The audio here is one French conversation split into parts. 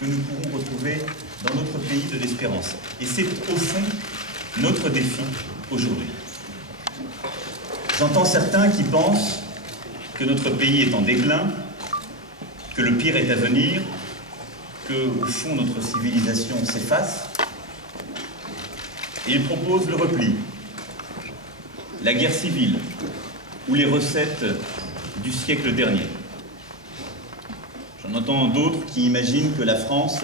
que nous pourrons retrouver dans notre pays de l'espérance. Et c'est au fond notre défi aujourd'hui. J'entends certains qui pensent que notre pays est en déclin, que le pire est à venir, que, au fond, notre civilisation s'efface. Et ils proposent le repli, la guerre civile ou les recettes du siècle dernier. J'en entends d'autres qui imaginent que la France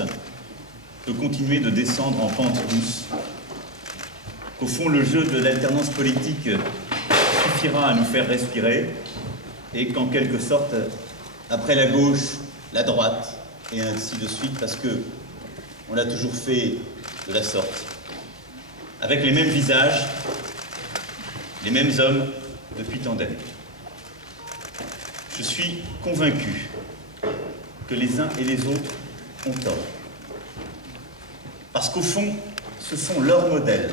peut continuer de descendre en pente douce, qu'au fond le jeu de l'alternance politique suffira à nous faire respirer et qu'en quelque sorte, après la gauche, la droite et ainsi de suite, parce que on l'a toujours fait de la sorte, avec les mêmes visages, les mêmes hommes depuis tant d'années. Je suis convaincu que les uns et les autres ont tort. Parce qu'au fond, ce sont leurs modèles,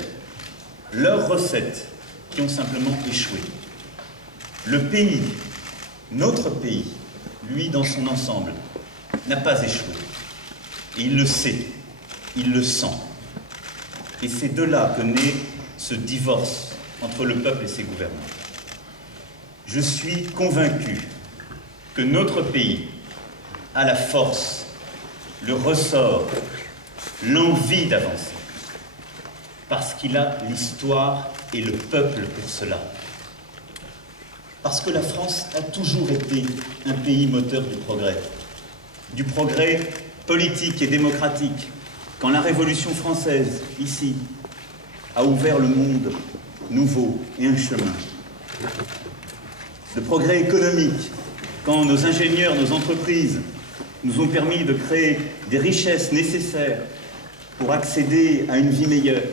leurs recettes qui ont simplement échoué. Le pays, notre pays, lui dans son ensemble, n'a pas échoué. Et il le sait, il le sent. Et c'est de là que naît ce divorce entre le peuple et ses gouvernants. Je suis convaincu que notre pays a la force, le ressort, l'envie d'avancer, parce qu'il a l'histoire et le peuple pour cela. Parce que la France a toujours été un pays moteur du progrès politique et démocratique. Quand la Révolution française, ici, a ouvert le monde nouveau et un chemin. Le progrès économique, quand nos ingénieurs, nos entreprises nous ont permis de créer des richesses nécessaires pour accéder à une vie meilleure.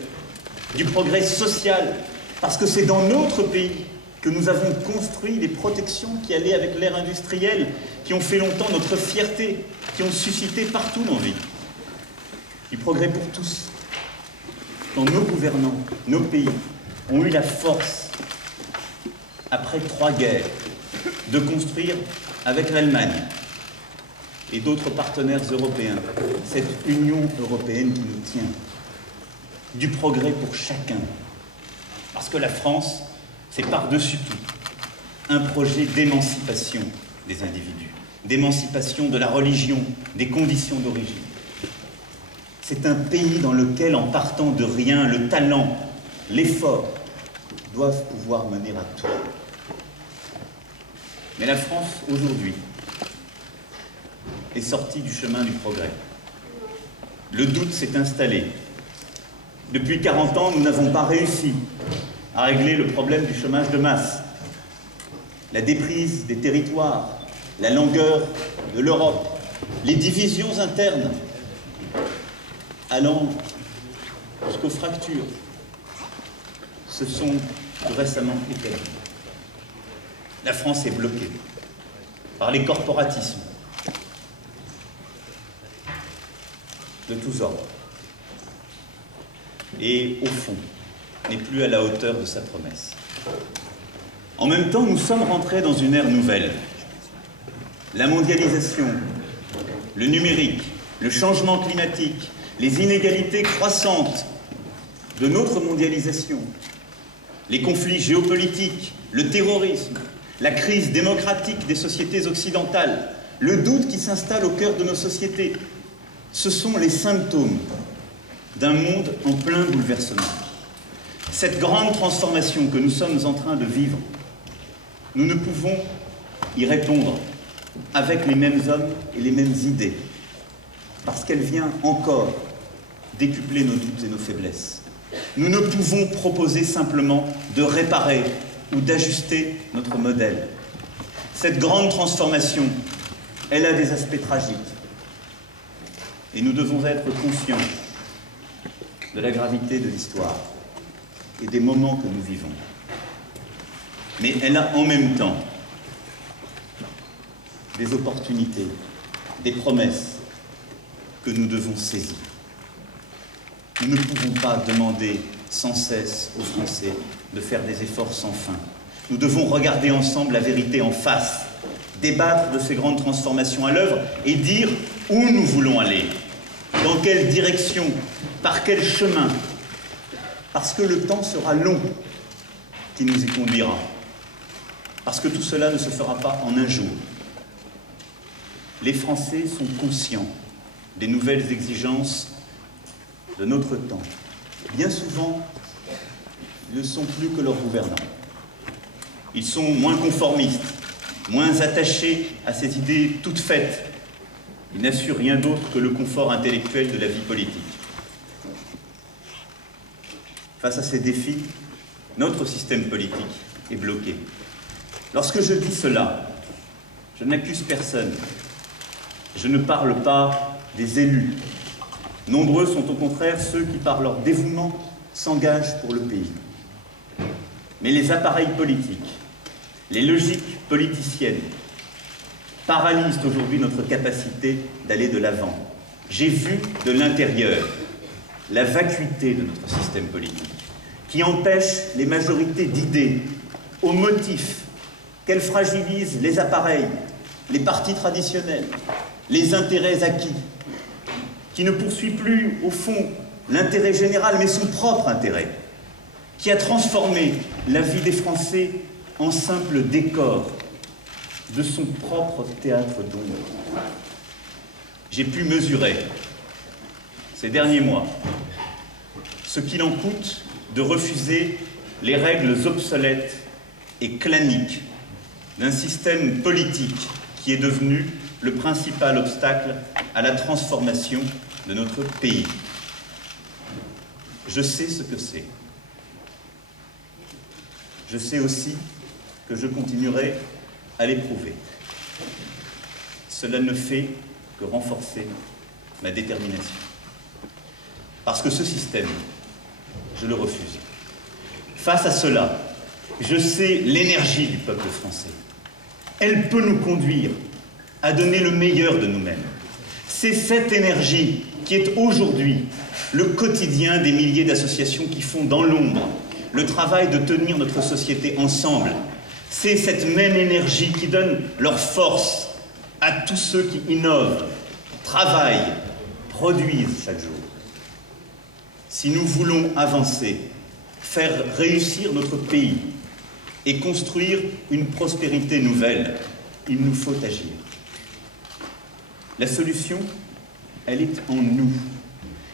Du progrès social, parce que c'est dans notre pays que nous avons construit les protections qui allaient avec l'ère industrielle, qui ont fait longtemps notre fierté, qui ont suscité partout l'envie. Du progrès pour tous. Quand nos gouvernants, nos pays, ont eu la force, après 3 guerres, de construire avec l'Allemagne et d'autres partenaires européens cette Union européenne qui nous tient. Du progrès pour chacun. Parce que la France, c'est par-dessus tout un projet d'émancipation des individus, d'émancipation de la religion, des conditions d'origine. C'est un pays dans lequel, en partant de rien, le talent, l'effort doivent pouvoir mener à tout. Mais la France, aujourd'hui, est sortie du chemin du progrès. Le doute s'est installé. Depuis 40 ans, nous n'avons pas réussi à régler le problème du chômage de masse, la déprise des territoires, la langueur de l'Europe, les divisions internes, allant jusqu'aux fractures, se sont tout récemment éteintes. La France est bloquée par les corporatismes de tous ordres et, au fond, n'est plus à la hauteur de sa promesse. En même temps, nous sommes rentrés dans une ère nouvelle. La mondialisation, le numérique, le changement climatique, les inégalités croissantes de notre mondialisation, les conflits géopolitiques, le terrorisme, la crise démocratique des sociétés occidentales, le doute qui s'installe au cœur de nos sociétés, ce sont les symptômes d'un monde en plein bouleversement. Cette grande transformation que nous sommes en train de vivre, nous ne pouvons y répondre avec les mêmes hommes et les mêmes idées, parce qu'elle vient encore décupler nos doutes et nos faiblesses. Nous ne pouvons proposer simplement de réparer ou d'ajuster notre modèle. Cette grande transformation, elle a des aspects tragiques. Et nous devons être conscients de la gravité de l'histoire et des moments que nous vivons. Mais elle a en même temps des opportunités, des promesses que nous devons saisir. Nous ne pouvons pas demander sans cesse aux Français de faire des efforts sans fin. Nous devons regarder ensemble la vérité en face, débattre de ces grandes transformations à l'œuvre et dire où nous voulons aller. Dans quelle direction? Par quel chemin? Parce que le temps sera long qui nous y conduira. Parce que tout cela ne se fera pas en un jour. Les Français sont conscients des nouvelles exigences de notre temps. Bien souvent, ils ne sont plus que leurs gouvernants. Ils sont moins conformistes, moins attachés à ces idées toutes faites. Ils n'assurent rien d'autre que le confort intellectuel de la vie politique. Face à ces défis, notre système politique est bloqué. Lorsque je dis cela, je n'accuse personne. Je ne parle pas des élus. Nombreux sont au contraire ceux qui, par leur dévouement, s'engagent pour le pays. Mais les appareils politiques, les logiques politiciennes, paralysent aujourd'hui notre capacité d'aller de l'avant. J'ai vu de l'intérieur la vacuité de notre système politique, qui empêche les majorités d'idées au motif qu'elles fragilisent les appareils, les partis traditionnels, les intérêts acquis, qui ne poursuit plus, au fond, l'intérêt général, mais son propre intérêt, qui a transformé la vie des Français en simple décor de son propre théâtre d'ombre. J'ai pu mesurer, ces derniers mois, ce qu'il en coûte de refuser les règles obsolètes et claniques d'un système politique qui est devenu le principal obstacle à la transformation de notre pays. Je sais ce que c'est. Je sais aussi que je continuerai à l'éprouver. Cela ne fait que renforcer ma détermination. Parce que ce système, je le refuse. Face à cela, je sais l'énergie du peuple français. Elle peut nous conduire à donner le meilleur de nous-mêmes. C'est cette énergie qui est aujourd'hui le quotidien des milliers d'associations qui font dans l'ombre le travail de tenir notre société ensemble. C'est cette même énergie qui donne leur force à tous ceux qui innovent, travaillent, produisent chaque jour. Si nous voulons avancer, faire réussir notre pays et construire une prospérité nouvelle, il nous faut agir. La solution, elle est en nous.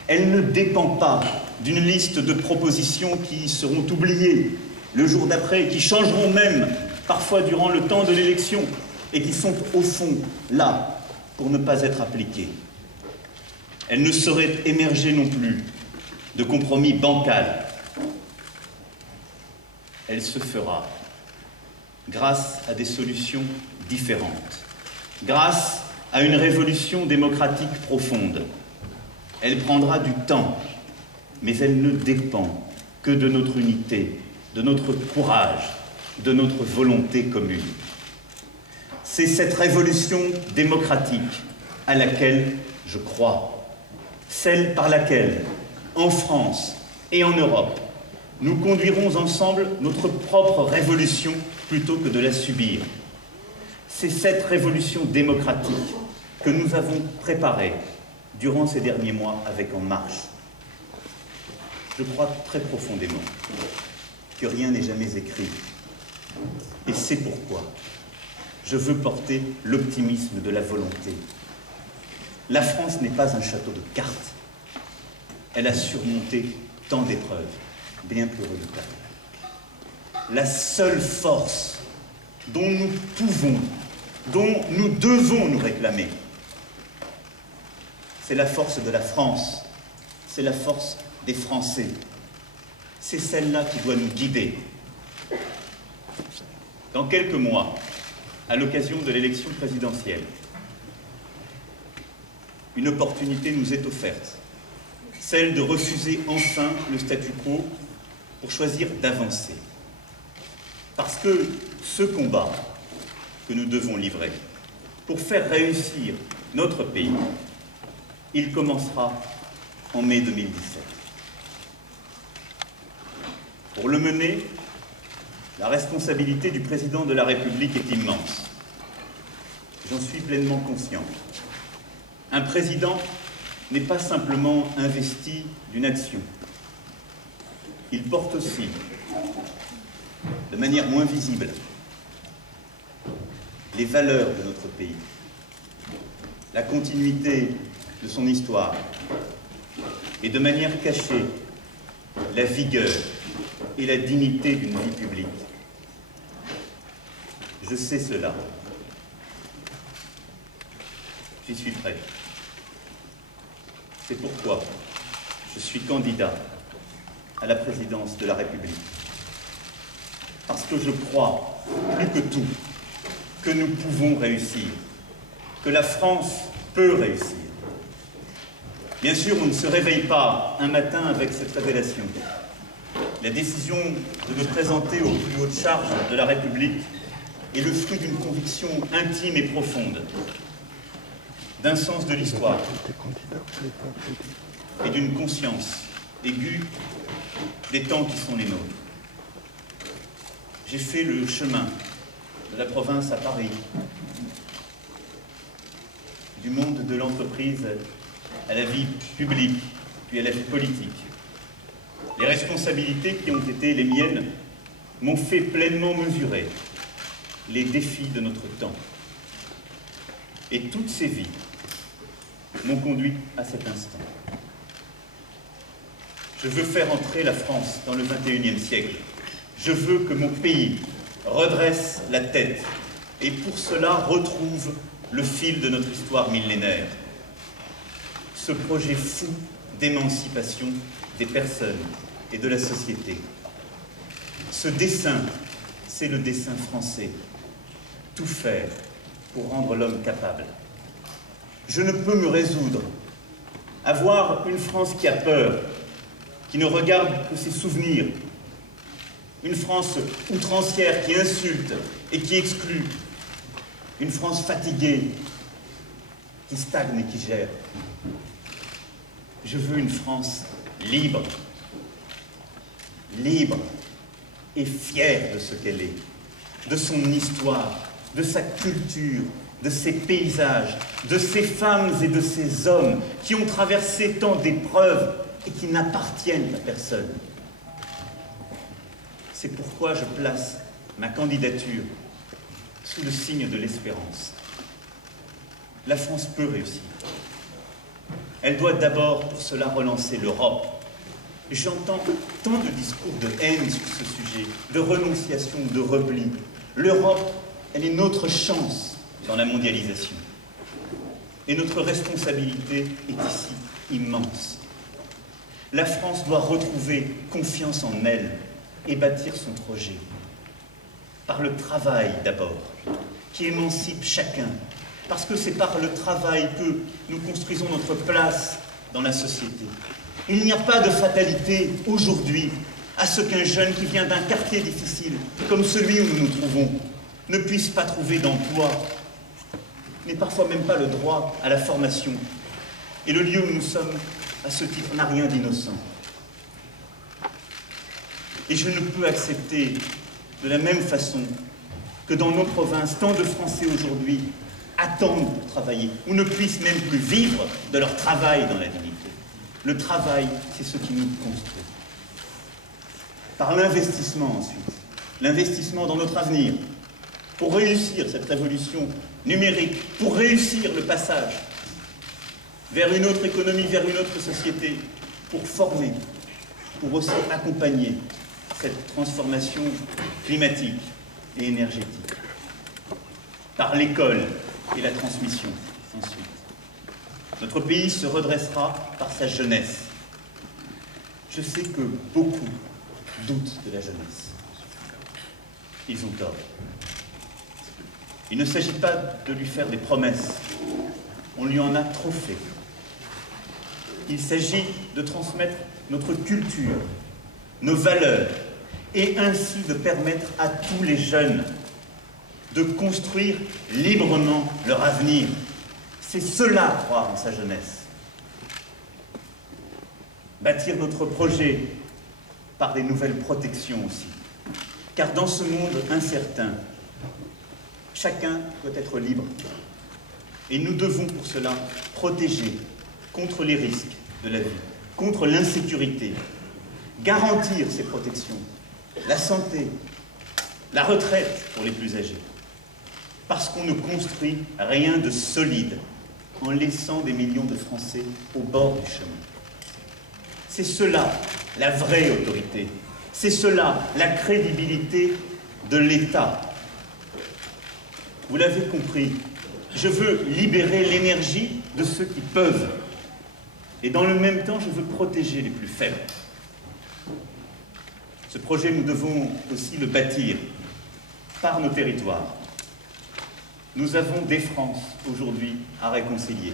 Elle ne dépend pas d'une liste de propositions qui seront oubliées le jour d'après, qui changeront même parfois durant le temps de l'élection et qui sont au fond là pour ne pas être appliquées. Elle ne saurait émerger non plus de compromis bancal. Elle se fera grâce à des solutions différentes, grâce à une révolution démocratique profonde. Elle prendra du temps, mais elle ne dépend que de notre unité, de notre courage, de notre volonté commune. C'est cette révolution démocratique à laquelle je crois, celle par laquelle, en France et en Europe, nous conduirons ensemble notre propre révolution plutôt que de la subir. C'est cette révolution démocratique que nous avons préparée durant ces derniers mois avec En Marche. Je crois très profondément que rien n'est jamais écrit. Et c'est pourquoi je veux porter l'optimisme de la volonté. La France n'est pas un château de cartes. Elle a surmonté tant d'épreuves, bien plus redoutables. La seule force dont nous pouvons, dont nous devons nous réclamer, c'est la force de la France, c'est la force des Français. C'est celle-là qui doit nous guider. Dans quelques mois, à l'occasion de l'élection présidentielle, une opportunité nous est offerte, celle de refuser enfin le statu quo pour choisir d'avancer. Parce que ce combat que nous devons livrer pour faire réussir notre pays, il commencera en mai 2017. Pour le mener, la responsabilité du président de la République est immense. J'en suis pleinement conscient. Un président n'est pas simplement investi d'une action. Il porte aussi, de manière moins visible, les valeurs de notre pays, la continuité de son histoire, et de manière cachée, la vigueur et la dignité d'une vie publique. Je sais cela. J'y suis prêt. C'est pourquoi je suis candidat à la présidence de la République. Parce que je crois, plus que tout, que nous pouvons réussir, que la France peut réussir. Bien sûr, on ne se réveille pas un matin avec cette révélation. La décision de me présenter aux plus hautes charges de la République est le fruit d'une conviction intime et profonde, d'un sens de l'histoire et d'une conscience aiguë des temps qui sont les nôtres. J'ai fait le chemin de la province à Paris, du monde de l'entreprise à la vie publique, puis à la vie politique. Les responsabilités qui ont été les miennes m'ont fait pleinement mesurer les défis de notre temps. Et toutes ces vies m'ont conduit à cet instant. Je veux faire entrer la France dans le XXIe siècle. Je veux que mon pays redresse la tête et pour cela retrouve le fil de notre histoire millénaire. Ce projet fou d'émancipation des personnes et de la société. Ce dessein, c'est le dessein français. Tout faire pour rendre l'homme capable. Je ne peux me résoudre à voir une France qui a peur, qui ne regarde que ses souvenirs, une France outrancière qui insulte et qui exclut, une France fatiguée, qui stagne et qui gère. Je veux une France libre, libre et fière de ce qu'elle est, de son histoire, de sa culture, de ses paysages, de ses femmes et de ses hommes qui ont traversé tant d'épreuves et qui n'appartiennent à personne. C'est pourquoi je place ma candidature sous le signe de l'espérance. La France peut réussir. Elle doit d'abord pour cela relancer l'Europe. J'entends tant de discours de haine sur ce sujet, de renonciation, de repli. L'Europe, elle est notre chance dans la mondialisation. Et notre responsabilité est ici immense. La France doit retrouver confiance en elle et bâtir son projet. Par le travail d'abord, qui émancipe chacun. Parce que c'est par le travail que nous construisons notre place dans la société. Il n'y a pas de fatalité aujourd'hui à ce qu'un jeune qui vient d'un quartier difficile, comme celui où nous nous trouvons, ne puisse pas trouver d'emploi, mais parfois même pas le droit à la formation. Et le lieu où nous sommes, à ce titre, n'a rien d'innocent. Et je ne peux accepter de la même façon que dans nos provinces, tant de Français aujourd'hui attendent pour travailler, ou ne puissent même plus vivre de leur travail dans la dignité. Le travail, c'est ce qui nous construit. Par l'investissement ensuite, l'investissement dans notre avenir, pour réussir cette révolution numérique, pour réussir le passage vers une autre économie, vers une autre société, pour former, pour aussi accompagner cette transformation climatique et énergétique. Par l'école et la transmission, ensuite. Notre pays se redressera par sa jeunesse. Je sais que beaucoup doutent de la jeunesse. Ils ont tort. Il ne s'agit pas de lui faire des promesses. On lui en a trop fait. Il s'agit de transmettre notre culture, nos valeurs, et ainsi de permettre à tous les jeunes de construire librement leur avenir. C'est cela, croire en sa jeunesse. Bâtir notre projet par des nouvelles protections aussi. Car dans ce monde incertain, chacun doit être libre. Et nous devons pour cela protéger contre les risques de la vie, contre l'insécurité, garantir ces protections, la santé, la retraite pour les plus âgés, parce qu'on ne construit rien de solide en laissant des millions de Français au bord du chemin. C'est cela, la vraie autorité. C'est cela, la crédibilité de l'État. Vous l'avez compris, je veux libérer l'énergie de ceux qui peuvent. Et dans le même temps, je veux protéger les plus faibles. Ce projet, nous devons aussi le bâtir par nos territoires. Nous avons des Frances aujourd'hui à réconcilier.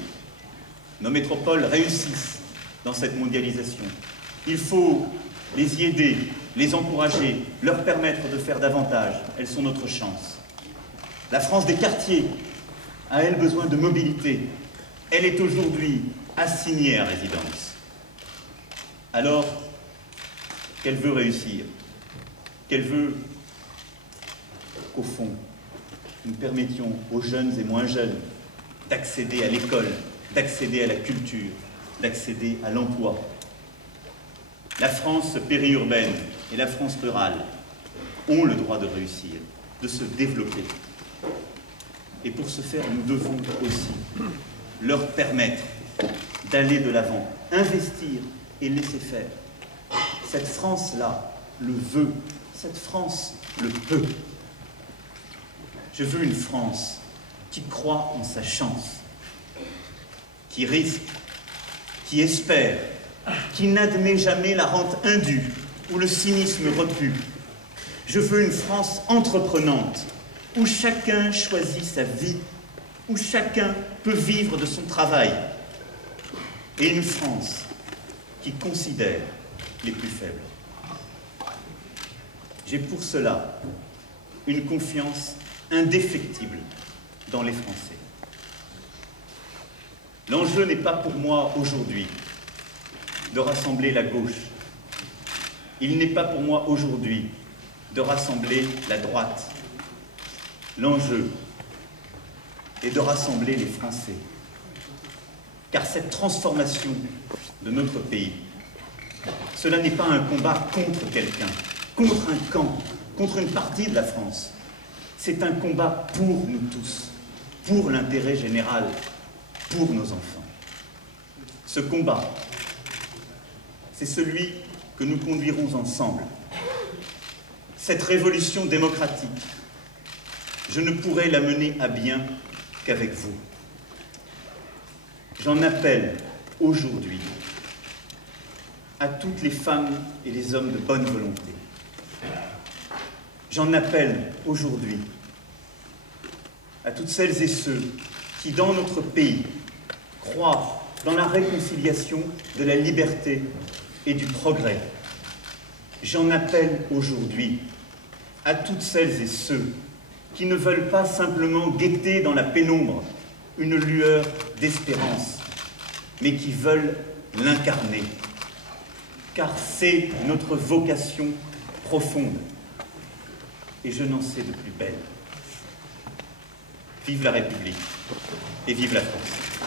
Nos métropoles réussissent dans cette mondialisation. Il faut les y aider, les encourager, leur permettre de faire davantage. Elles sont notre chance. La France des quartiers a, elle, besoin de mobilité. Elle est aujourd'hui assignée à résidence. Alors, qu'elle veut réussir, qu'elle veut qu'au fond, nous permettions aux jeunes et moins jeunes d'accéder à l'école, d'accéder à la culture, d'accéder à l'emploi. La France périurbaine et la France rurale ont le droit de réussir, de se développer. Et pour ce faire, nous devons aussi leur permettre d'aller de l'avant, investir et laisser faire. Cette France-là le veut, cette France le peut. Je veux une France qui croit en sa chance, qui risque, qui espère, qui n'admet jamais la rente indue ou le cynisme repu. Je veux une France entreprenante, où chacun choisit sa vie, où chacun peut vivre de son travail. Et une France qui considère les plus faibles. J'ai pour cela une confiance indéfectible dans les Français. L'enjeu n'est pas pour moi aujourd'hui de rassembler la gauche. Il n'est pas pour moi aujourd'hui de rassembler la droite. L'enjeu est de rassembler les Français. Car cette transformation de notre pays, cela n'est pas un combat contre quelqu'un, contre un camp, contre une partie de la France. C'est un combat pour nous tous, pour l'intérêt général, pour nos enfants. Ce combat, c'est celui que nous conduirons ensemble. Cette révolution démocratique, je ne pourrai la mener à bien qu'avec vous. J'en appelle aujourd'hui à toutes les femmes et les hommes de bonne volonté. J'en appelle aujourd'hui à toutes celles et ceux qui, dans notre pays, croient dans la réconciliation de la liberté et du progrès. J'en appelle aujourd'hui à toutes celles et ceux qui ne veulent pas simplement guetter dans la pénombre une lueur d'espérance, mais qui veulent l'incarner. Car c'est notre vocation profonde. Et je n'en sais de plus belle. Vive la République et vive la France.